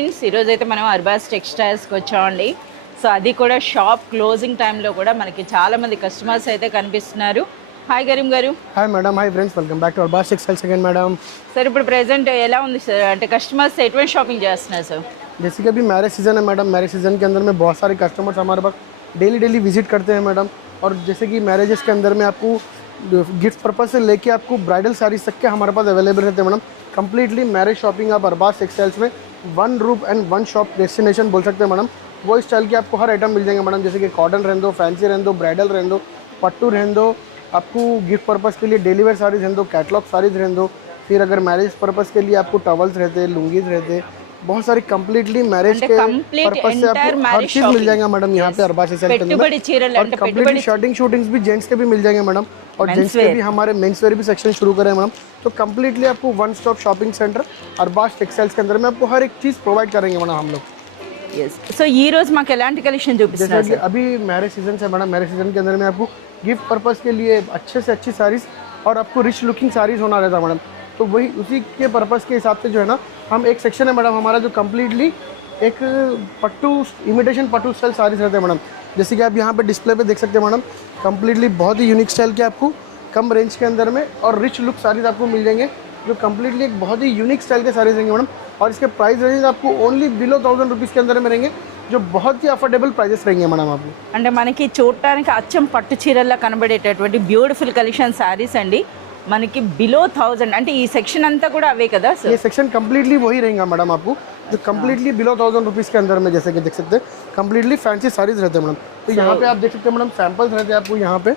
Friends, ఈరోజైతే మనం అర్బాస్ టెక్స్టైల్స్కి వచ్చామండి. సో అది కూడా షాప్ క్లోజింగ్ టైంలో కూడా మనకి చాలామంది కస్టమర్స్ అయితే కనిపిస్తున్నారు. హాయ్ కరీం గారు. Hi madam. Hi friends, welcome back to Arbaz textiles again madam. Sir ఇప్పుడు ప్రెజెంట్ ఎలా ఉంది సార్, అంటే కస్టమర్స్ ఎటువంటి షాపింగ్ చేస్తున్నారు సార్? जैसे कि अभी मैरिज सीज़न है मैडम, मैरिज सीज़न के अंदर में बहुत सारे कस्टमर्स हमारे पास डेली विजिट करते हैं मैडम. और जैसे कि मैरिजेस के अंदर में आपको गिफ्ट पर्पज से लेके आपको ब्राइडल साड़ीज तक के हमारे पास अवेलेबल रहते हैं मैडम. कम्प्लीटली मैरिज शॉपिंग आप अरबाज टेक्सटाइल्स में one roof and one shop destination बोल सकते हैं मैडम. वो स्टाइल के आपको हर आइटम मिल जाएंगे मैडम. जैसे कि कॉटन रहने दो, फैंसी रहने दो, ब्राइडल रहने दो, पट्टू रहने दो, आपको गिफ्ट पर्पज़ के लिए डेली वेयर साड़ीज रहने दो, कैटलॉग साड़ीज रहने दो. फिर अगर मैरिज पर्पज़ के लिए आपको टॉवल्स रहते, लुंगीज रहते, बहुत सारी कम्प्लीटली मैरिज के पर्पज से आपको हर चीज़ मिल जाएगा मैडम यहाँ पे अरबाज टेक्सटाइल्स के अंदर. और कम्प्लीटली शर्टिंग शूटिंग्स भी जेंट्स के भी मिल जाएंगे मैडम. और जेंट्स के भी हमारे मेंस वेयर भी सेक्शन शुरू करें मैडम. तो कम्प्लीटली आपको one stop shopping centre Arbaz textiles के अंदर में आपको हर एक चीज़ प्रोवाइड करेंगे मैडम हम लोग. సో ఈ రోజు మాకు ఎలాంటి కలెక్షన్ చూపిస్తున్నారు? जैसे कि अभी मैरिज सीजन है मैडम, मैरिज सीजन के अंदर में आपको गिफ्ट पर्पज़ के लिए अच्छे से अच्छी साड़ीज़ और आपको रिच लुकिंग साड़ीज़ होना रहता है मैडम. तो वही उसी के पर्पज़ के हिसाब से जो है ना, हम एक सेक्शन है मैडम हमारा जो कम्प्लीटली एक पट्टू इमिटेशन पट्टू स्टाइल साड़ीज़ रहते हैं मैडम. जैसे कि आप यहाँ पे डिस्प्ले पे देख सकते हैं मैडम, कम्प्लीटली बहुत ही यूनिक स्टाइल के आपको कम रेंज के अंदर में और रिच लुक साड़ीज़ आपको मिल जाएंगे, जो कम्प्लीटली एक बहुत ही यूनिक स्टाइल के साड़ीज़ रहेंगे मैडम. और इसके प्राइस रेंज आपको ओनली बिलो 1000 रुपीज़ के अंदर में रहेंगे, जो बहुत ही अफोर्डेबल प्राइजेस रहेंगे मैडम आपको. అంటే మనకి చూడటానికి అచ్చం పట్టు చీరల్లా కనబడేటటువంటి బ్యూటిఫుల్ కలెక్షన్ సారీస్ అండి. మనకి బిలో 1000, అంటే ఈ సెక్షన్ అంతా కూడా అవే కదా సార్? ये सेक्शन कम्प्लीटली वही रहेगा मैडम आपको, जो कम्प्लीटली बिलो 1000 रुपीज़ के अंदर में, जैसे कि देख सकते हैं कम्प्लीटली फैंसी साड़ीज रहते हैं मैडम. तो यहाँ पे आप देख सकते हैं मैडम सैंपल्स रहते हैं आपको यहाँ पे.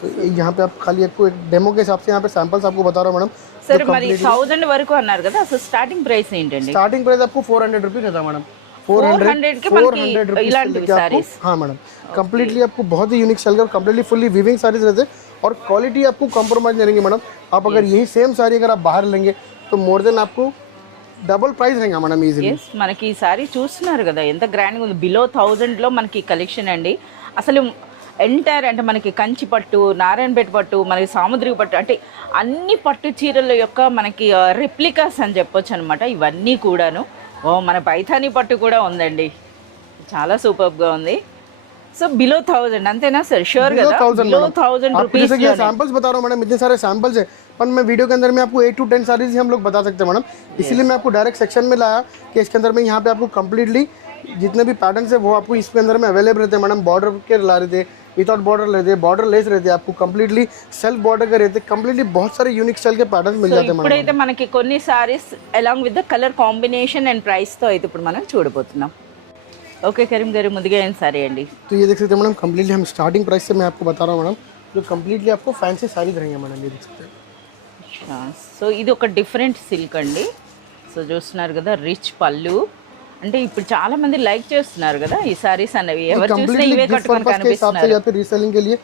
तो यहाँ पे आप खाली आपको एक डेमो के हिसाब से यहाँ पे सैंपल्स आपको बता रहा हूँ मैडम. సార్ మరి 1000 వరకు అన్నారు కదా, అసలు స్టార్టింగ్ ప్రైస్ ఏంటండి? स्टार्टिंग प्राइस आपको 400 रुपीज़ रहता है मैडम. 400 के మనకి ఇలాంటి रुपीज़ సారీస్. हाँ मैडम, कम्प्लीटली आपको बहुत ही यूनिक स्टाइल और कम्प्लीटली फुल्ली वीविंग साड़ीज रहते हैं. और क्वालिटी आपको कॉम्प्रोमाइज़ नहीं रहेंगे मैडम. आप अगर यही सेम साड़ी अगर आप बाहर लेंगे तो मोर देन आपको डबल प्राइस रहेगा मैडम ఈజీలీ. ఎస్, మనకి ఈ సారీ చూస్తున్నారు కదా ఎంత గ్రాండ్గా ఉంది. బిలో 1000లో మనకి కలెక్షన్ అండి. అసలు ఎంటైర్ అంటే మనకి కంచి పట్టు, నారాయణపేట పట్టు, మనకి సాముద్రిక పట్టు, అంటే అన్ని పట్టు చీరల యొక్క మనకి రెప్లికాస్ అని చెప్పొచ్చు అనమాట ఇవన్నీ కూడాను. ఓ మన పైథానీ పట్టు కూడా ఉందండి, చాలా సూపర్గా ఉంది. సో బిలో 1000 అంతేనా సార్? श्योर కదా, బిలో 1000 रुपीस. जैसे कि सैंपल्स बता रहा हूँ मैडम, इतने सारे सैंपल्स है, पर मैं वीडियो के अंदर में आपको 8 to 10 साड़ीज ही हम लोग बता सकते हैं मैडम. इसीलिए मैं आपको डायरेक्ट सेक्शन में लाया कि इसके अंदर में यहाँ पे आपको कम्प्लीटली जितने भी पैटर्न्स है वो आपको इसके अंदर में अवेलेबल रहते हैं मैडम. बॉर्डर के ला रहे थे, विदाउट बॉर्डर रहते, बॉर्डर लेस रहते, आपको कम्प्लीटली सेल्फ बॉर्डर के रहते, कम्प्लीटली बहुत सारे यूनिक स्टाइल के पैटर्न्स मिल जाते हैं मैडम. ఇప్పుడైతే మనకి కొన్ని saris along with the colour combination and ప్రైస్తో అయితే ఇప్పుడు మనం చూడబోతున్నాం. ఓకే కరీం గారు, ముందుగా ఏం సారీ అండి? तो ये देख सकते हैं मैडम, कम्प्लीटली हम स्टार्टिंग प्राइस से मैं आपको बता रहा हूँ मैडम, जो कम्प्लीटली आपको फैंसी साड़ीज रहेंगे मैडम. ये देख सकते हैं. సో ఇది ఒక డిఫరెంట్ సిల్క్ అండి. సో చూస్తున్నారు కదా, రిచ్ పళ్ళు. అంటే ఇప్పుడు చాలా మంది లైక్ చేస్తున్నారు కదా ఈ సారీస్ అనేవి, ఎవరు చూసినా ఇవే కట్టుకొని కనిపిస్తున్నారు. या फिर रीसेलिंग के लिए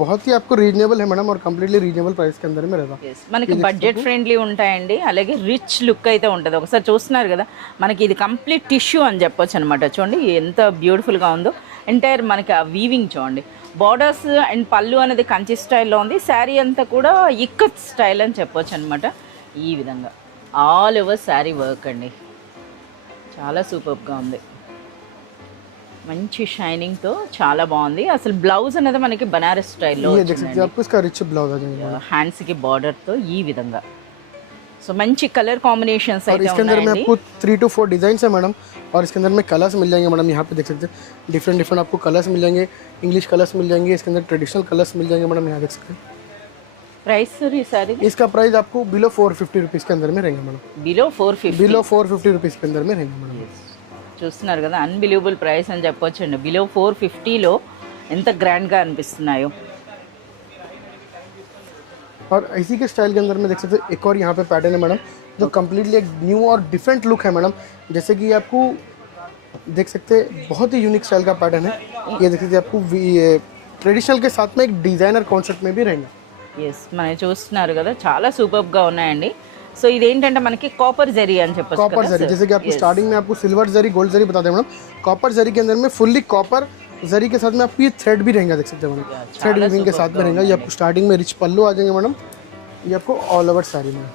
बहुत ही आपको रीजनेबल है मैडम, और कम्प्लीटली रीजनेबल प्राइस के अंदर में रहता है. మనకి బడ్జెట్ ఫ్రెండ్లీ ఉంటాయండి, అలాగే రిచ్ లుక్ అయితే ఉంటుంది. ఒకసారి చూస్తున్నారు కదా, మనకి ఇది కంప్లీట్ టిష్యూ అని చెప్పొచ్చు అనమాట. చూడండి ఎంత బ్యూటిఫుల్గా ఉందో. ఎంటైర్ మనకి ఆ వీవింగ్ చూడండి, బార్డర్స్ అండ్ పళ్ళు అనేది కంచి స్టైల్లో ఉంది. శారీ అంతా కూడా ఇక్కత్ స్టైల్ అని చెప్పొచ్చు అనమాట. ఈ విధంగా ఆల్ ఓవర్ శారీ వర్క్ అండి, చాలా సూపర్గా ఉంది. మంచి షైనింగ్తో చాలా బాగుంది. అసలు బ్లౌజ్ అనేది మనకి బనారస్ స్టైల్లో హ్యాండ్స్కి బార్డర్తో ఈ విధంగా. సో మంచి కలర్ కాంబినేషన్స్ అయితే इसके अंदर में आपको 3 to 4 डिजाइन है मैडम. और इसके अंदर में कलर्स मिल जाएंगे मैडम, यहाँ पे देख सकते हैं डिफरेंट आपको कलर्स मिल जाएंगे, इंग्लिश कलर्स मिल जाएंगे, इसके अंदर ट्रेडिशनल कलर्स मिल जाएंगे मैडम. यहाँ देख सकते हैं ప్రైస్ ఈ సారీ. इसका प्राइस आपको बिलो 450 रुपीज़ के अंदर में रहेगा मैडम. బిలో 450, बिलो 450 रुपीज़ के अंदर में रहेगा मैडम. చూస్తున్నారు కదా, అన్బిలీవబుల్ ప్రైస్ అని చెప్పొచ్చు అండి. బిలో 450లో ఎంత గ్రాండ్గా అనిపిస్తున్నాయో. और इसी के स्टाइल के अंदर में देख सकते हैं एक और यहाँ पे पैटर्न है मैडम, जो कम्प्लीटली एक न्यू और डिफरेंट लुक है मैडम. जैसे कि आपको देख सकते हैं बहुत ही यूनिक स्टाइल का पैटर्न है. ये देख सकते हैं आपको ट्रेडिशनल के साथ में एक डिज़ाइनर कॉन्सेप्ट में भी रहेगा. ఎస్, మనం చూస్తున్నారు కదా, చాలా సూపర్గా ఉన్నాయండి. సో ఇదేంటంటే మనకి కాపర్ జరీ అని చెప్పొచ్చు. कॉपर जरी, जैसे कि आपको स्टार्टिंग में आपको सिल्वर जरी, गोल्ड जरी बताते हैं मैडम. कॉपर जरी के अंदर में फुल्ली कॉपर जरी के साथ में आपको ये थ्रेड भी रहेगा, देख सकते हैं मैडम. थ्रेड वीविंग के साथ में रहेगा. ये आपको स्टार्टिंग में रिच पल्लू आ जाएंगे मैडम. ये आपको ऑल ओवर साड़ी मैडम.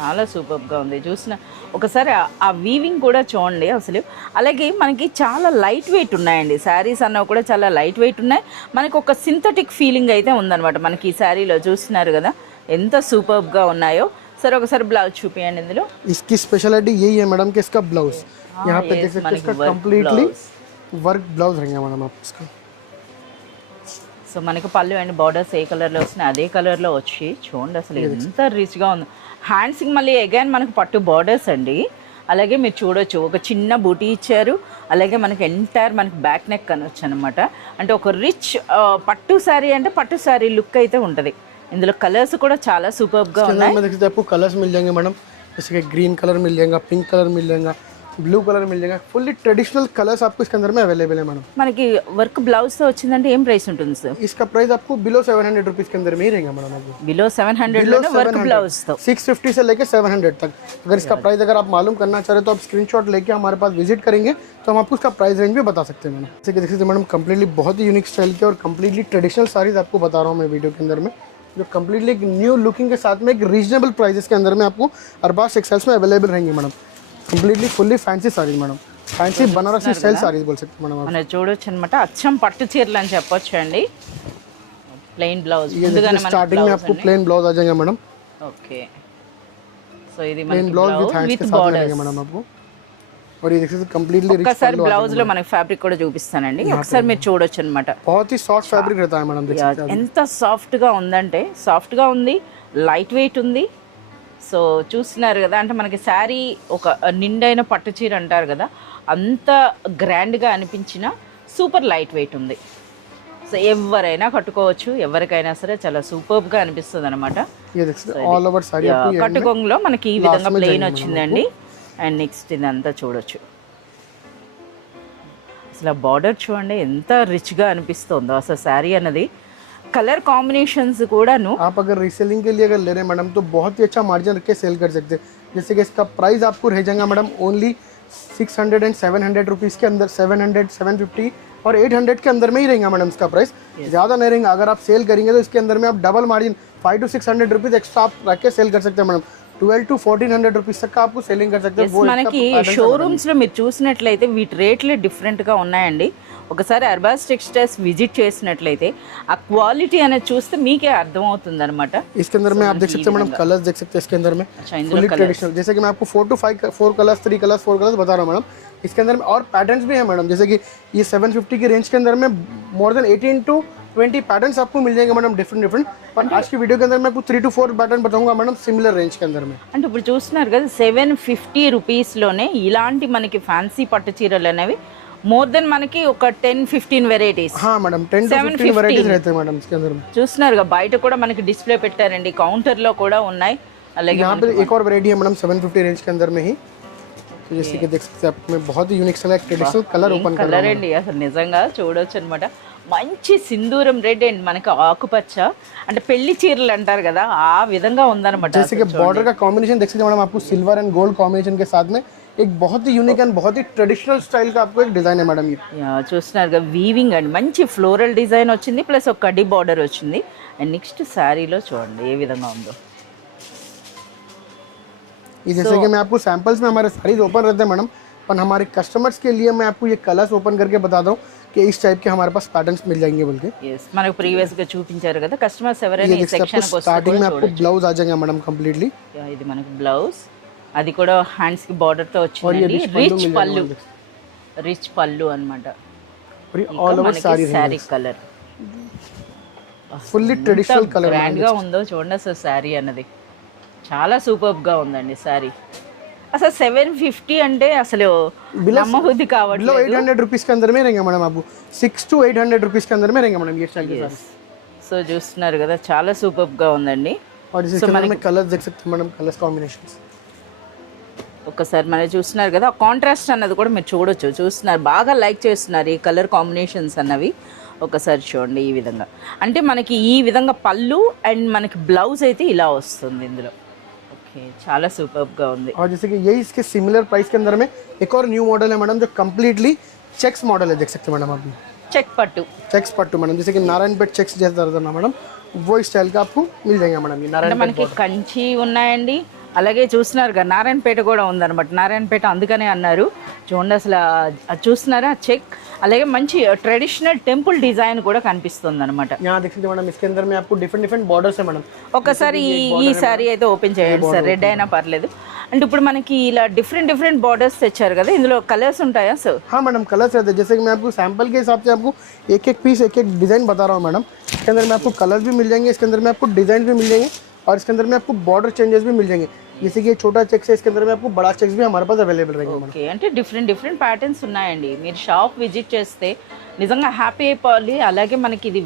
చాలా సూపర్గా ఉంది. చూసిన ఒకసారి ఆ వీవింగ్ కూడా చూడండి అసలు. అలాగే మనకి చాలా లైట్ వెయిట్ ఉన్నాయండి శారీస్ అన్నవి కూడా చాలా లైట్ వెయిట్ ఉన్నాయి. మనకి ఒక సింథటిక్ ఫీలింగ్ అయితే ఉందన్నమాట మనకి ఈ శారీలో. చూస్తున్నారు కదా ఎంత సూపర్గా ఉన్నాయో. సరే ఒకసారి బ్లౌజ్ చూపించండి ఇందులో. इसकी स्पेशलिटी यही है मैडम कि इसका ब्लाउज यहाँ पे देख सकते हैं, इसका कंप्लीटली वर्क ब्लाउज रहेगा मैडम आप इसका. సో మనకి పళ్ళు అండ్ బార్డర్స్ ఏ కలర్లో వస్తున్నాయి అదే కలర్లో వచ్చి చూడండి అసలు ఎంత రిచ్గా ఉంది. హ్యాండ్స్కి మళ్ళీ అగైన్ మనకు పట్టు బార్డర్స్ అండి. అలాగే మీరు చూడొచ్చు ఒక చిన్న బూటీ ఇచ్చారు. అలాగే మనకి ఎంటైర్ మనకి బ్యాక్ నెక్ అనొచ్చు అనమాట. అంటే ఒక రిచ్ పట్టు శారీ అంటే పట్టు శారీ లుక్ అయితే ఉంటుంది. ఇందులో కలర్స్ కూడా చాలా సూపర్గా ఉన్నాయి. आपको कलर्स मिल जाएंगे मैडम, जैसे कि ग्रीन कलर मिल जाएगा, पिंक कलर मिल जाएगा, ब्लू कलर मिल जाएगा. फुल्ली ट्रेडिशनल कलर्स आपको इसके अंदर में अवेलेबल है मैडम. మనకి వర్క్ బ్లౌజ్తో వచ్చిందంటే ఏం ప్రైస్ ఉంటుంది సార్? इसका प्राइस आपको बिलो 700 रुपीज़ के अंदर में ही रहेगा मैडम. आपको బిలో 700 వర్క్ బ్లౌజ్తో 650 से लेके 700 तक. अगर इसका प्राइस अगर आप मालूम करना चाह रहे तो आप स्क्रीनशॉट लेके हमारे पास विजिट करेंगे तो हम आपको उसका प्राइस रेंज भी बता सकते हैं मैडम. जैसे कि देख सकते हैं मैडम कंप्लीटली बहुत ही यूनिक स्टाइल के और कंप्लीटली ट्रेडिशनल साड़ीज आपको बता रहा हूँ मैं वीडियो के अंदर में, जो कम्प्लीटली एक न्यू लुकिंग के साथ में एक रीजनेबल प्राइसेस के अंदर में आपको अरबाज टेक्सटाइल्स में अवेलेबल रहेंगे madam. Completely fully fancy saris madam, fancy Banarasi style saris बोल सकते हैं मैडम. మనం చూడొచ్చు అనమాట. అచ్చం పట్టు చీరలు అని చెప్పొచ్చు అండి. ప్లెయిన్ బ్లౌజ్ ముందుగానే మనకి स्टार्टिंग में आपको प्लेन ब्लाउज आ जाएगा मैडम. ఓకే. సో ఇది प्लेन మనకి blouse with blouse hands with के साथ में బార్డర్స్. रहेगा मैडम आपको. और ये देख सकते हैं कम्प्लीटली रिच ఒకసారి బ్లౌజ్ లో మనకి ఫ్యాబ్రిక్ కూడా చూపిస్తానండి. ఒకసారి మీరు చూడొచ్చు అనమాట. बहुत ही सॉफ्ट फैब्रिक रहता है मैडम. देख सकते हैं ఎంత సాఫ్ట్గా ఉందంటే సాఫ్ట్గా ఉంది, లైట్ వెయిట్ ఉంది. సో చూస్తున్నారు కదా, అంటే మనకి శారీ ఒక నిండైన పట్టు చీర అంటారు కదా అంత గ్రాండ్గా అనిపించిన సూపర్ లైట్ వెయిట్ ఉంది. సో ఎవరైనా కట్టుకోవచ్చు, ఎవరికైనా సరే చాలా సూపర్గా అనిపిస్తుంది అనమాట. ये देख सकते हैं ऑल ओवर साड़ी आपको ये కట్టుకొంగులో మనకి ఈ విధంగా ప్లెయిన్ వచ్చిందండి. అండ్ నెక్స్ట్ ఇదంతా చూడొచ్చు. అసలు బార్డర్ చూడండి ఎంత రిచ్గా అనిపిస్తుందో అసలు శారీ అన్నది. కలర్ కాంబినేషన్స్ కూడాను आप अगर रीसेलिंग के लिए अगर ले रहे हैं मैडम तो बहुत ही अच्छा मार्जिन रख के सेल कर सकते हैं. जैसे कि इसका प्राइस आपको रह जाएगा मैडम ओनली 600 एंड 700 रुपीज़ के अंदर. 700, 750 और 800 के अंदर में ही रहेगा मैडम इसका प्राइस. ज़्यादा नहीं रहेगा. अगर आप सेल करेंगे तो इसके अंदर में आप double margin 500 to 600 rupees extra आप रख के सेल कर सकते हैं मैडम. 1200 to 1400 रुपीज़ तक का आपको सेलिंग कर सकते हैं. वो మనకి షోరూమ్స్ లో మీరు చూసినట్లయితే వీటి రేట్లు డిఫరెంట్ గా ఉన్నాయండి. ఒకసారి అర్బాజ్ టెక్స్టైల్స్ విజిట్ చేసినట్లయితే ఆ క్వాలిటీ అనేది చూస్తే మీకే అర్థమవుతుంది అనమాట. इसके अंदर में आप देख सकते हैं मैडम कलर्स देख सकते हैं इसके अंदर में फुली ट्रेडिशनल. जैसे कि मैं आपको 4 to 5 4 कलर्स 3 कलर्स 4 कलर्स बता रहा हूँ मैडम. इसके अंदर में और पैटर्न्स भी हैं मैडम. जैसे कि ये 750 की रेंज के अंदर में मोर देन 18 to 20 पैटर्न्स आपको मिल जाएंगे मैडम डिफरेंट. पर आज की वीडियो के अंदर मैं आपको 3 to 4 पैटर्न बताऊंगा मैडम सिमिलर रेंज के अंदर में. అంటే ఇప్పుడు చూస్తున్నారు కదా 750 రూపీస్లోనే ఇలాంటి మనకి ఫ్యాన్సీ పట్టు చీరలు అనేవి మోర్ దెన్ మనకి ఒక 10-15 వెరైటీస్. हाँ मैडम 10 to 15 वैरायटीज रहते हैं मैडम इसके अंदर में. చూస్తున్నారుగా బయట కూడా మనకి డిస్ప్లే పెట్టారండి, కౌంటర్లో కూడా ఉన్నాయి. అలాగే यहाँ पे एक और वैरायटी है मैडम 750 रेंज के अंदर में ही. तो जैसे कि देख सकते हैं आप में बहुत ही यूनिक सा ट्रेडिशनल कलर ओपन कर కలర్ అండి అసలు నిజంగా చూడొచ్చు అనమాట. మంచి సింధూరం రెడ్ అండ్ మనకి ఆకుపచ్చ అంటే పెళ్లి చీరలు అంటారు కదా ఆ విధంగా ఉందన్నమాట. जैसे कि बॉर्डर का कॉम्बिनेशन देख सकते हैं मैडम. आपको सिल्वर एंड गोल्ड कॉम्बिनेशन के साथ में एक बहुत ही यूनिक एंड बहुत ही ट्रेडिशनल स्टाइल का आपको एक डिजाइन है मैडम. ये చూస్తున్నారుగా వీవింగ్ అండ్ మంచి ఫ్లోరల్ డిజైన్ వచ్చింది, ప్లస్ ఒక కడ్డీ బార్డర్ వచ్చింది. అండ్ నెక్స్ట్ శారీలో చూడండి ఏ విధంగా ఉందో. ये जैसे कि मैं आपको सैंपल्स में हमारे साड़ीज ओपन रहते हैं मैडम, पर हमारे कस्टमर्स के लिए मैं आपको ये कलर्स ओपन करके बताता हूँ कि इस टाइप के हमारे पास पैटर्न्स मिल जाएंगे बोल के. ఎస్ మనకు ప్రీవియస్ గా చూపించారు కదా కస్టమర్స్ ఎవరైనా ఈ సెక్షన్ కి వస్తే स्टार्टिंग में आपको ब्लाउज आ जाएगा मैडम कंप्लीटली. ఇది మనకి బ్లౌజ్, అది కూడా హ్యాండ్స్ కి బార్డర్ తో వచ్చిందండి. రిచ్ పళ్ళు అన్నమాట. और ये all over sari sari colour fully traditional colour grand గా ఉందో చూడండి అసలు శారీ అన్నది చాలా సూపర్ గా ఉందండి శారీ. అసలు 750 అంటే అసలు నమ్మబుద్ధి बिलो కావట్లేదు. 800 रुपीज़ के अंदर में रहेंगे मैडम. आपको 600 to 800 रुपीज़ के अंदर में रहेंगे मैडम ये स्टाइल के साथ. సో చూస్తున్నారు కదా చాలా సూపర్ గా ఉందండి. और इसके अंदर में कलर्स देख सकते हैं मैडम, कलर्स कॉम्बिनेशंस. ఒక్కసారి మనం చూస్తున్నారు కదా కాంట్రాస్ట్ అన్నది కూడా మీరు చూడొచ్చు. చూస్తున్నారు బాగా లైక్ చేస్తున్నారు ఈ కలర్ కాంబినేషన్స్ అన్నవి. ఒకసారి చూడండి ఈ విధంగా అంటే మనకి ఈ విధంగా పళ్ళు అండ్ మనకి బ్లౌజ్ అయితే ఇలా వస్తుంది ఇందులో. ఓకే చాలా సూపర్గా ఉంది. और जैसे कि यही इसके सिमिलर प्राइस के अंदर में एक और न्यू मॉडल है मैडम जो कम्प्लीटली चेक्स मॉडल है. देख सकते हैं मैडम आप చెక్ పట్టు चेक्स पट्टू मैडम. जैसे कि नारायणपेट चेक्स जैसा रहता है ना मैडम, वो स्टाइल का आपको मिल जाएगा मैडम. ये అంటే మనకి కంచి ఉన్నాయండి, అలాగే చూస్తున్నారు కదా నారాయణపేట కూడా ఉందన్నమాట. నారాయణపేట అందుకనే అన్నారు. చూడండి అసలు అది చూస్తున్నారా చెక్. అలాగే మంచి ట్రెడిషనల్ టెంపుల్ డిజైన్ కూడా కనిపిస్తుంది అనమాట. మేడం इसके अंदर में आपको डिफरेंट डिफरेंट बॉर्डर्स है मैडम. ఒకసారి ఈ సారీ అయితే ఓపెన్ చేయండి సార్, రెడ్ అయినా పర్లేదు. అంటే ఇప్పుడు మనకి ఇలా డిఫరెంట్ డిఫరెంట్ బార్డర్స్ తెచ్చారు కదా, ఇందులో కలర్స్ ఉంటాయా సార్? हाँ मैडम कलर्स रहते हैं, जैसे कि मैं आपको सैंपल के हिसाब से आपको एक एक पीस एक एक डिज़ाइन बता रहा हूँ मैडम. इसके अंदर में आपको कलर्स भी मिल जाएंगे, इसके अंदर में आपको डिज़ाइन भी मिल जाएंगे और इसके अंदर में आपको बॉर्डर चेंजेस भी मिल जाएंगे. जैसे कि ये छोटा चेक्स है, इसके अंदर में आपको बड़ा चेक्स भी हमारे पास अवेलेबल रहेंगे मैडम. ఓకే, అంటే డిఫరెంట్ డిఫరెంట్ ప్యాటర్న్స్ ఉన్నాయండి. మీరు షాప్ విజిట్ చేస్తే నిజంగా హ్యాపీ అయిపోవాలి. అలాగే మనకి ఇది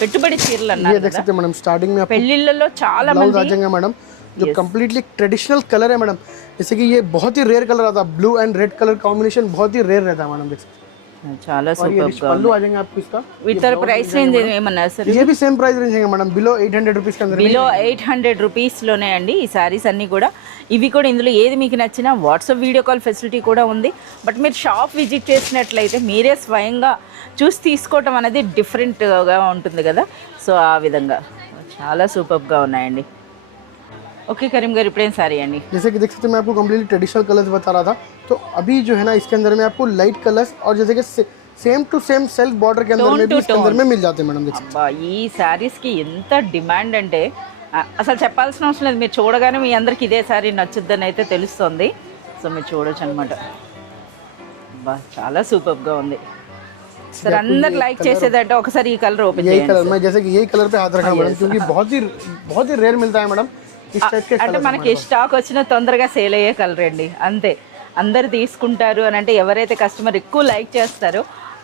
పెట్టుబడి చీరలు ये అన్నారు देख కదా, सकते हैं मैडम, स्टार्टिंग में आपको పెళ్ళిళ్ళలో చాలా ब्लाउज आ మంది जाएगा मैडम, जो कम्प्लीटली ट्रेडिशनल कलर है मैडम. जैसे कि ये बहुत ही रेयर कलर आता है, blue and red colour combination बहुत ही रेयर रहता है मैडम. देख सकते చాలా हैं. और ये సూపర్ रिच గా पल्लू आ जाएंगे आपको इसका. వీటి ప్రైస్ రేంజ్ ఏమన్నారు సార్? ये भी सेम प्राइस रेंज है मैडम, बिलो 800 रुपीज़ के अंदर. బిలో 800 రూపీస్లోనే అండి ఈ శారీస్ అన్నీ కూడా. ఇవి కూడా ఇందులో ఏది మీకు నచ్చినా వాట్సాప్ వీడియో కాల్ ఫెసిలిటీ కూడా ఉంది. బట్ మీరు షాప్ విజిట్ చేసినట్లయితే మీరే స్వయంగా చూసి తీసుకోవటం అనేది డిఫరెంట్గా ఉంటుంది కదా. సో ఆ విధంగా చాలా సూపర్గా ఉన్నాయండి. ఓకే కరీం గారు, ఇప్పుడేం సారీ అండి? जैसे कि देख सकते हैं, मैं आपको कम्प्लीटली ट्रेडिशनल कलर्स बता रहा था, तो अभी जो है ना इसके अंदर में आपको लाइट कलर्स और जैसे कि same to same self border के अंदर Tone में to भी इसके अंदर में मिल जाते हैं मैडम. देख सकते అబ్బా, ఈ శారీస్కి ఎంత డిమాండ్ అంటే అసలు చెప్పాల్సిన అవసరం లేదు. మీరు చూడగానే మీ అందరికి ఇదే శారీ నచ్చుద్దని అయితే తెలుస్తుంది. సో మీరు చూడొచ్చు అనమాట. బా చాలా సూపర్గా ఉంది సార్. అందరు లైక్ చేసేదంటే ఒకసారి ఈ కలర్ ఓపెన్ हैं. यही చేయండి. कलर मैं जैसे कि यही कलर पे हाथ रखा मैडम, क्योंकि बहुत ही रेयर मिलता है मैडम इस टाइप के అంటే మనకి స్టాక్ వచ్చిన తొందరగా సేల్ అయ్యే కలర్ అండి, అంతే. అందరు తీసుకుంటారు అని అంటే ఎవరైతే కస్టమర్ ఎక్కువ లైక్ చేస్తారో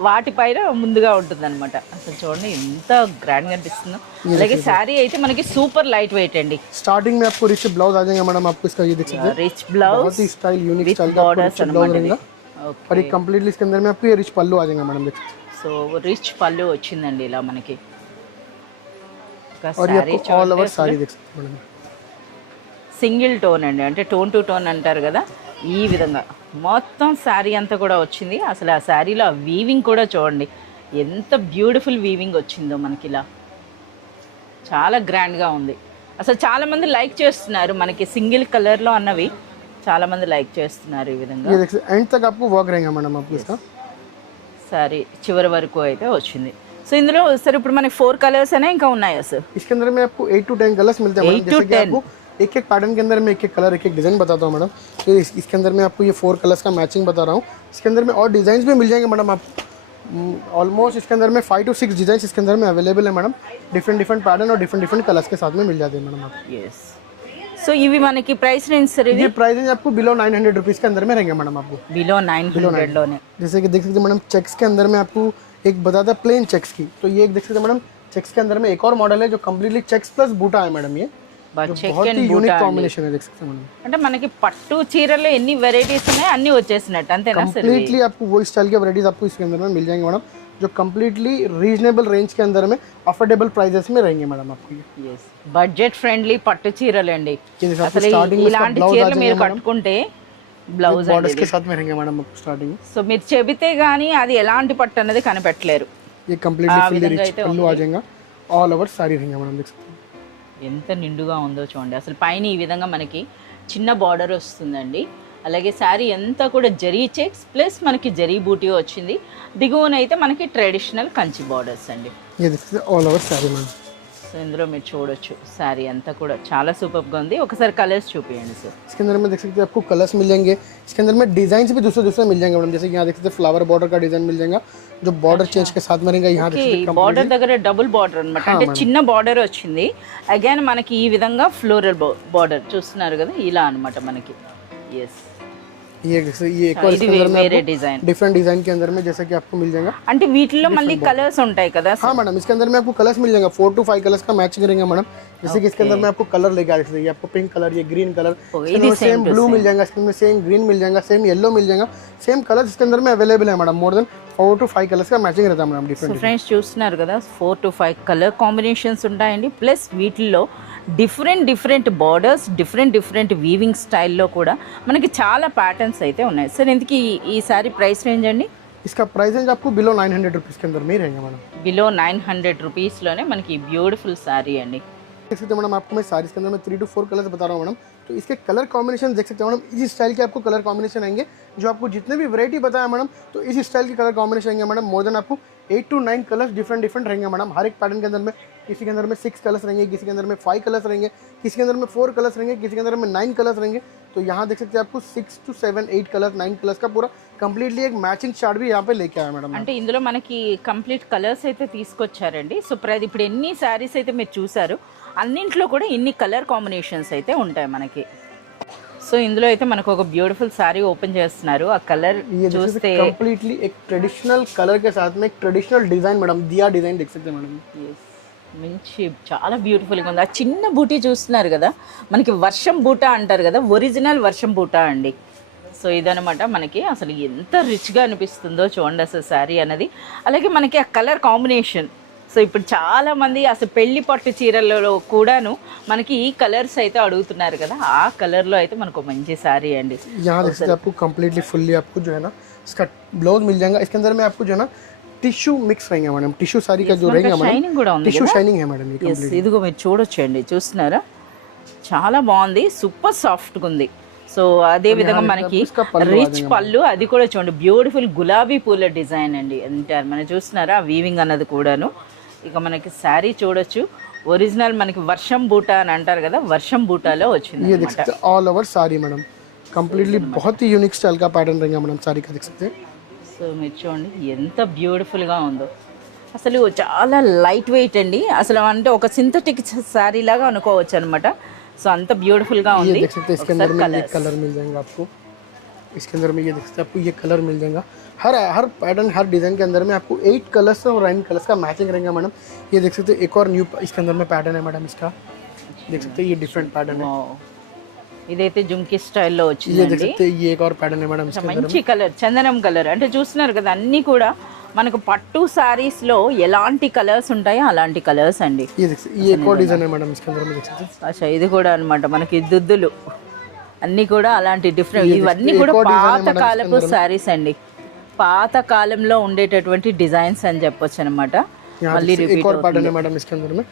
వాటిపైన ముందుగా ఉంటుంది అనమాట. అసలు చూడండి ఎంత గ్రాండ్గా అనిపిస్తుందో. అలాగే శారీ అయితే మనకి సూపర్ లైట్ వెయిట్ అండి. स्टार्टिंग में आपको रिच ब्लाउज आ जाएगा मैडम, आपको इसका ये देख सकते हैं, రిచ్ బ్లౌజ్ बहुत ही स्टाइल यूनिक విత్ स्टाइल का आपको బॉर्डर्స్ रिच ब्लाउज అనమాట. रहेगा. और ये कम्प्लीटली इसके अंदर में आपको ये रिच पल्लू आ जाएगा मैडम. देख सकते हैं. సో రిచ్ పళ్ళు వచ్చిందండి ఇలా మనకి. और ये आपको ऑल ओवर साड़ी देख सकते हैं मैडम. సింగిల్ టోన్ అండి, అంటే టోన్ టు టోన్ అంటారు కదా, ఈ విధంగా మొత్తం శారీ అంతా కూడా వచ్చింది. అసలు ఆ శారీలో ఆ వీవింగ్ కూడా చూడండి ఎంత బ్యూటిఫుల్ వీవింగ్ వచ్చిందో మనకి. ఇలా చాలా గ్రాండ్గా ఉంది. అసలు చాలామంది లైక్ చేస్తున్నారు మనకి సింగిల్ కలర్లో అన్నవి, చాలామంది లైక్ చేస్తున్నారు ఈ విధంగా. ये देख सकते हैं, एंड तक आपको वर्क रहेगा मैडम आपको इसका. శారీ చివరి వరకు అయితే వచ్చింది. సో ఇందులో సార్ ఇప్పుడు మనకి 4 కలర్స్ అనే ఇంకా ఉన్నాయా సార్? इसके अंदर में आपको 8 to 10 कलर्स मिलते हैं मैडम. 8 to जैसे कि 10 आपको एक एक पैटर्न के अंदर में एक एक कलर एक एक डिज़ाइन बताता हूँ मैडम. तो इसके अंदर में आपको ये 4 कलर्स का मैचिंग बता रहा हूँ. इसके अंदर में और डिज़ाइंस भी मिल जाएंगे मैडम. आप ऑलमोस्ट इसके अंदर में 5 to 6 डिज़ाइंस इसके अंदर में अवेलेबल है मैडम. डिफरेंट डिफरेंट पैटर्न और डिफरेंट डिफरेंट कलर्स के साथ में मिल जाते हैं मैडम आप. ఎస్. సో ఇవి మనకి ప్రైస్ రేంజ్ సార్? ఇది ये प्राइस आपको बिलो 900 रुपीज़ के अंदर में रहेंगे मैडम आपको. బిలో 900లోనే. जैसे कि देख सकते हैं मैडम, चेक्स के अंदर में आपको एक बताता है प्लेन चेक्स की, तो ये एक देख सकते हैं मैडम. चेक्स के अंदर में एक और मॉडल है जो कम्प्लीटली चेक्स प्लस बूटा है मैडम. ये जो చెక్ बहुत అండ్ ही బూటా यूनिक అండి. कॉम्बिनेशन है, देख सकते हैं मैडम. అంటే మనకి పట్టు చీరలో ఎన్ని వెరైటీస్ ఉన్నాయి అన్ని వచ్చేసినట్టు అంతేనా సార్? कम्प्लीटली आपको वो स्टाइल के वैराइटीज आपको इसके अंदर में मिल जाएंगे मैडम, जो कम्प्लीटली रीजनेबल रेंज के अंदर में अफोर्डेबल प्राइजेस में रहेंगे मैडम आपको. ये ఎస్, బడ్జెట్ ఫ్రెండ్లీ పట్టు చీరలు అండి. ये देखो, आपको అసలు starting में इसका ఇలాంటి blouse आ చీరలు మీరు जाएगा मैडम. కట్టుకుంటే బ్లౌజ్ बॉर्डर्स के साथ में रहेंगे मैडम आपको स्टार्टिंग में. సో మీరు చెబితే గానీ అది ఎలాంటి పట్టు అనేది కనిపెట్టలేరు. ये कम्प्लीटली फुल्ली విధంగా रिच అయితే पल्लू आ जाएगा, ऑल ओवर साड़ी रहेंगे मैडम. देख सकते हैं. ఎంత నిండుగా ఉందో చూడండి. అసలు పైన ఈ విధంగా మనకి చిన్న బార్డర్ వస్తుందండి. అలాగే శారీ అంతా కూడా జరీ చెక్స్ ప్లస్ మనకి జరీ బూటీ వచ్చింది. దిగువనైతే మనకి ట్రెడిషనల్ కంచి బార్డర్స్ అండి. ये देख सकते हैं, all over sari madam. So ఇందులో మీరు చూడొచ్చు శారీ అంతా కూడా చాలా సూపర్గా ఉంది. ఒకసారి కలర్స్ చూపించండి సార్. इसके अंदर में देख सकते हैं आपको कलर्स मिल जाएंगे. इसके अंदर में डिजाइन भी दूसरे दूसरे मिल जाएंगे मैडम. जैसे कि यहाँ देख सकते हैं फ्लावर बॉर्डर का डिजाइन मिल जाएगा, जो बॉर्डर चेंज के साथ में रहेगा. यहाँ देख सकते हैं బార్డర్ దగ్గర డబుల్ బార్డర్ అనమాట, అంటే చిన్న బార్డర్ వచ్చింది. అగైన్ మనకి ఈ విధంగా ఫ్లోరల్ బార్డర్ చూస్తున్నారు కదా, ఇలా అనమాట మనకి. ఎస్, ये एक और ఇది इसके अंदर में వేరే आपको డిజైన్. डिफरेंट डिजाइन के अंदर में जैसा कि आपको मिल जाएगा. అంటే వీటిలో మళ్ళీ కలర్స్ ఉంటాయి కదా. हाँ मैडम, इसके अंदर में आपको कलर्स मिल जाएगा. 4 to 5 कलर्स का मैच करेंगे मैडम. जैसे कि इसके अंदर में आपको कलर लेके आ सकते हैं. ये आपको पिंक कलर, ये ग्रीन कलर, सेम ब्लू मिल जाएगा. इसके अंदर सेम ग्रीन मिल जाएगा, सेम येलो मिल जाएगा. सेम कलर इसके अंदर में अवेलेबल है madam. More than 4 to 5 colours का मैचिंग रहता है मैडम. సో डिफरेंट ఫ్రెండ్స్ చూస్తున్నారు కదా, 4 to 5 కలర్ కాంబినేషన్స్ ఉంటాయండి. ప్లస్ వీటిల్లో డిఫరెంట్ బార్డర్స్, డిఫరెంట్ వీవింగ్ స్టైల్లో కూడా మనకి చాలా ప్యాటర్న్స్ అయితే ఉన్నాయి. సార్ ఇంతకీ ఈ సారీ ప్రైస్ రేంజ్ అండి? इसका प्राइस रेंज आपको बिलो 900 रुपीज़ के अंदर में ही रहेगा मैडम. బిలో 900 రూపీస్లోనే మనకి బ్యూటిఫుల్ శారీ అండి. देख सकते हैं मैडम, आपको मैं साड़ी के अंदर में 3 to 4 कलर्स बता रहा हूँ मैडम. तो तो इसके कलर कॉम्बिनेशन देख सकते हो मैडम, इसी स्टाइल के आपको कलर कॉम्बिनेशन आएंगे। जो आपको जितने भी वैरायटी बताया मैडम, तो इसी स्टाइल के कलर कॉम्बिनेशन आएंगे मैडम। मोर देन आपको 8 to 9 कलर्स डिफरेंट रहेंगे मैडम। हर एक पैटर्न के अंदर में, किसी के अंदर में 6 कलर्स रहेंगे, किसी के अंदर में 5 कलर्स रहेंगे, किसी के अंदर में 4 कलर्स रहेंगे, किसी के अंदर में 9 कलर्स रहेंगे। तो यहाँ देख सकते हैं आपको 6 to 7 8 कलर्स 9 कलर्स का पूरा कंप्लीटली एक मैचिंग चार्ट भी यहाँ पे लेके आया मैडम। అంటే ఇందులో మనకి కంప్లీట్ కలర్స్ అయితే తీసుకొచ్చారండి. సో ఇప్పుడు ఎన్ని శారీస్ అయితే మీరు చూసారు, అన్నింట్లో కూడా ఇన్ని కలర్ కాంబినేషన్స్ అయితే ఉంటాయి మనకి. సో ఇందులో అయితే మనకు ఒక బ్యూటిఫుల్ సారీ ఓపెన్ చేస్తున్నారు. ఆ కలర్ చూస్తే कंप्लीटली एक ट्रेडिशनल कलर के साथ में एक ट्रेडिशनल डिजाइन मैडम, दिया डिजाइन देख सकते हैं मैडम। మంచి చాలా బ్యూటిఫుల్గా ఉంది. ఆ చిన్న బూటీ చూస్తున్నారు కదా, మనకి వర్షం బూటా అంటారు కదా, ఒరిజినల్ వర్షం బూటా అండి. సో ఇదనమాట మనకి అసలు ఎంత రిచ్గా అనిపిస్తుందో చూడండి అసలు శారీ అనేది. అలాగే మనకి ఆ కలర్ కాంబినేషన్, సో ఇప్పుడు చాలామంది అసలు పెళ్లి పట్టు చీరలలో కూడాను మనకి ఈ కలర్స్ అయితే అడుగుతున్నారు కదా, ఆ కలర్లో అయితే మనకు మంచి శారీ అండి. यहाँ देख सकते हैं आपको कंप्लीटली फुल्ली आपको जो है ना इसका ब्लाउज मिल जाएगा। इसके अंदर में आपको जो है ना टिश्यू मिक्स रहेंगे मैडम, टिश्यू साड़ी का जो रहेगा షైనింగ్ मैडम, కూడా ఉంది टिश्यू కదా. शाइनिंग है मैडम ये। ఎస్, ఇదిగో మీరు చూడొచ్చండి, చూస్తున్నారా, చాలా బాగుంది, సూపర్ సాఫ్ట్గా ఉంది. సో అదే విధంగా మనకి రిచ్ పళ్ళు, అది కూడా చూడండి బ్యూటిఫుల్ గులాబీ పూల డిజైన్ అండి. అంటే మనం చూస్తున్నారా వీవింగ్ అన్నది కూడాను. ఇక మనకి శారీ చూడొచ్చు, ఒరిజినల్ మనకి వర్షం బూటా అని అంటారు కదా, వర్షం బూటాలో వచ్చింది ये देख सकते हैं all over sari madam, completely बहुत ही यूनिक स्टाइल का पैटर्न रहेगा मैडम साड़ी का, देख सकते हैं। సో మీరు చూడండి ఎంత బ్యూటిఫుల్గా ఉందో. అసలు చాలా లైట్ వెయిట్ అండి, అసలు అంటే ఒక సింథటిక్ శారీ లాగా అనుకోవచ్చు అనమాట. సో అంత బ్యూటిఫుల్గా ये ఉంది. देख सकते हैं इसके अंदर में ये कलर मिल जाएंगे आपको। इसके अंदर में ये देख सकते हैं आपको ये कलर मिल जाएगा। हर पैटर्न हर डिज़ाइन के अंदर में आपको 8 कलर्स और 9 कलर्स का मैचिंग रहेगा मैडम। ये देख सकते हैं एक और न्यू इसके अंदर में पैटर्न है मैडम इसका, देख सकते हैं ये डिफरेंट पैटर्न है। ఇదైతే జుంకీ స్టైల్లో ये देख వచ్చిందండి. सकते हैं ये एक और पैटर्न है मैडम इसके अंदर మంచి కలర్, చందనం కలర్. అంటే చూస్తున్నారు కదా, అన్నీ కూడా మనకు పట్టు సారీస్ లో ఎలాంటి కలర్స్ ఉంటాయో అలాంటి కలర్స్ అండి. ये देख सकते ये एक और डिज़ाइन है मैडम इसके अंदर में, देख सकते हैं। అచ్చా, ఇది కూడా అన్నమాట మనకి దుద్దులు అన్నీ కూడా అలాంటి డిఫరెంట్, ఇవన్నీ కూడా పాత కాలపు సారీస్ అండి, పాత కాలంలో ఉండేటటువంటి డిజైన్స్ అని చెప్పొచ్చు అనమాట. మళ్ళీ एक రిపీట్ और पैटर्न है मैडम इसके अंदर में,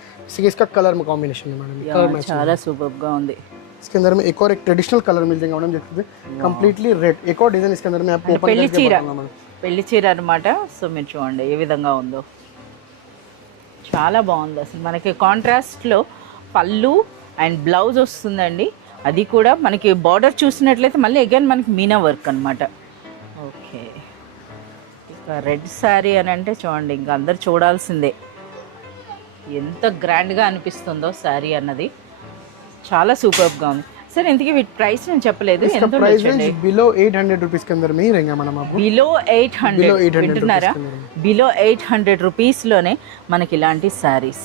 इसका कलर में कॉम्बिनेशन है मैडम, कलर मैच। చాలా సూపర్ గా ఉంది. इसके अंदर में एक और एक ट्रेडिशनल कलर मिल जाएगा मैडम, देख सकते हैं कंप्लीटली रेड। एक और डिज़ाइन इसके अंदर में आपको ओपन పెళ్లి करके చీర, बताऊंगा मैडम। పెళ్లి చీర అనమాట. సో మీరు చూడండి ఏ విధంగా ఉందో, చాలా బాగుంది. అసలు మనకి కాంట్రాస్ట్లో పళ్ళు అండ్ బ్లౌజ్ వస్తుందండి. అది కూడా మనకి బార్డర్ చూసినట్లయితే మళ్ళీ అగైన్ మనకి మీనా వర్క్ అనమాట. ఓకే, ఇక రెడ్ శారీ అని అంటే చూడండి, ఇంకా అందరు చూడాల్సిందే ఎంత గ్రాండ్గా అనిపిస్తుందో శారీ అన్నది. చాలా సూపర్గా ఉంది. సరే, ఇంతకీ వీటి ప్రైస్ నేను చెప్పలేదు, इसका ఎంత प्राइस ఉండొచ్చండి? रेंज बिलो 800 रुपीस के अंदर में ही रहेगा मैडम आपको। బిలో 800, Below 800 వింటున్నారా, బిలో 800 రూపీస్లోనే మనకి ఇలాంటి శారీస్.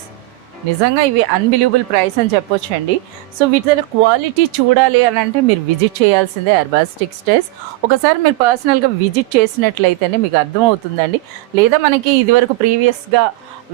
నిజంగా ఇవి అన్బిలీవబుల్ ప్రైస్ అని చెప్పొచ్చండి. సో వీటి దగ్గర క్వాలిటీ చూడాలి అని అంటే మీరు విజిట్ చేయాల్సిందే అర్బాస్ టెక్స్టైల్స్. ఒకసారి మీరు పర్సనల్గా విజిట్ చేసినట్లయితేనే మీకు అర్థమవుతుందండి. లేదా మనకి ఇదివరకు ప్రీవియస్గా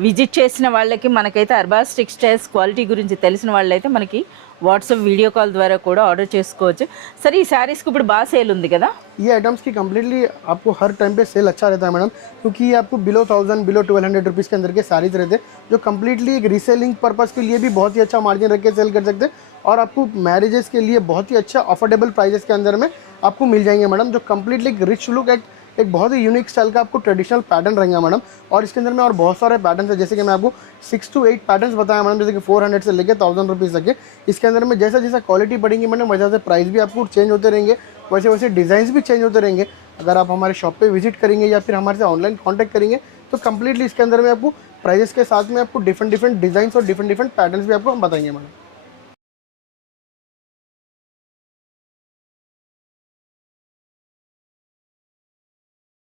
విజిట్ చేసిన వాళ్ళకి మనకైతే అర్బాస్ టెక్స్టైల్స్ క్వాలిటీ గురించి తెలిసిన వాళ్ళైతే మనకి వాట్సాప్ వీడియో కాల్ ద్వారా కూడా ఆర్డర్ చేసుకోవచ్చు. సరే, ఈ శారీస్కి ఇప్పుడు బాగా సేల్ ఉంది కదా. ये आइटम्स की कम्प्लीटली आपको हर टाइम पे सेल अच्छा रहता है मैडम, क्योंकि ये आपको बिलो 1000 बिलो 1200 रुपीज़ के अंदर के साड़ीज रहते हैं, जो कम्प्लीटली एक रीसेलिंग पर्पज़ के लिए भी बहुत ही अच्छा मार्जिन रख के सेल कर सकते हैं, और आपको मैरिजेस के लिए बहुत ही अच्छा अफोर्डेबल प्राइजेस के अंदर में आपको मिल जाएंगे मैडम, जो कम्प्लीटली एक रिच लुक एक बहुत ही यूनिक स्टाइल का आपको ट्रेडिशनल पैटर्न रहेगा मैडम। और इसके अंदर में और बहुत सारे पैटर्न है, जैसे कि मैं आपको 6 to 8 पैटर्न्स बताया मैडम, जैसे कि 400 से लेकर 1000 रुपीज़ तक के। इसके अंदर में जैसा जैसा क्वालिटी बढ़ेंगी मैडम, वैसे वैसे प्राइस भी आपको चेंज होते रहेंगे, वैसे वैसे डिज़ाइंस भी चेंज होते रहेंगे। अगर आप हमारे शॉप पे विजिट करेंगे या फिर हमारे से ऑनलाइन कॉन्टैक्ट करेंगे, तो कम्प्लीटली इसके अंदर में आपको प्राइजेस के साथ में आपको डिफरेंट डिफरेंट डिज़ाइंस और डिफरेंट पैटर्न्स भी आपको हम बताएंगे मैडम।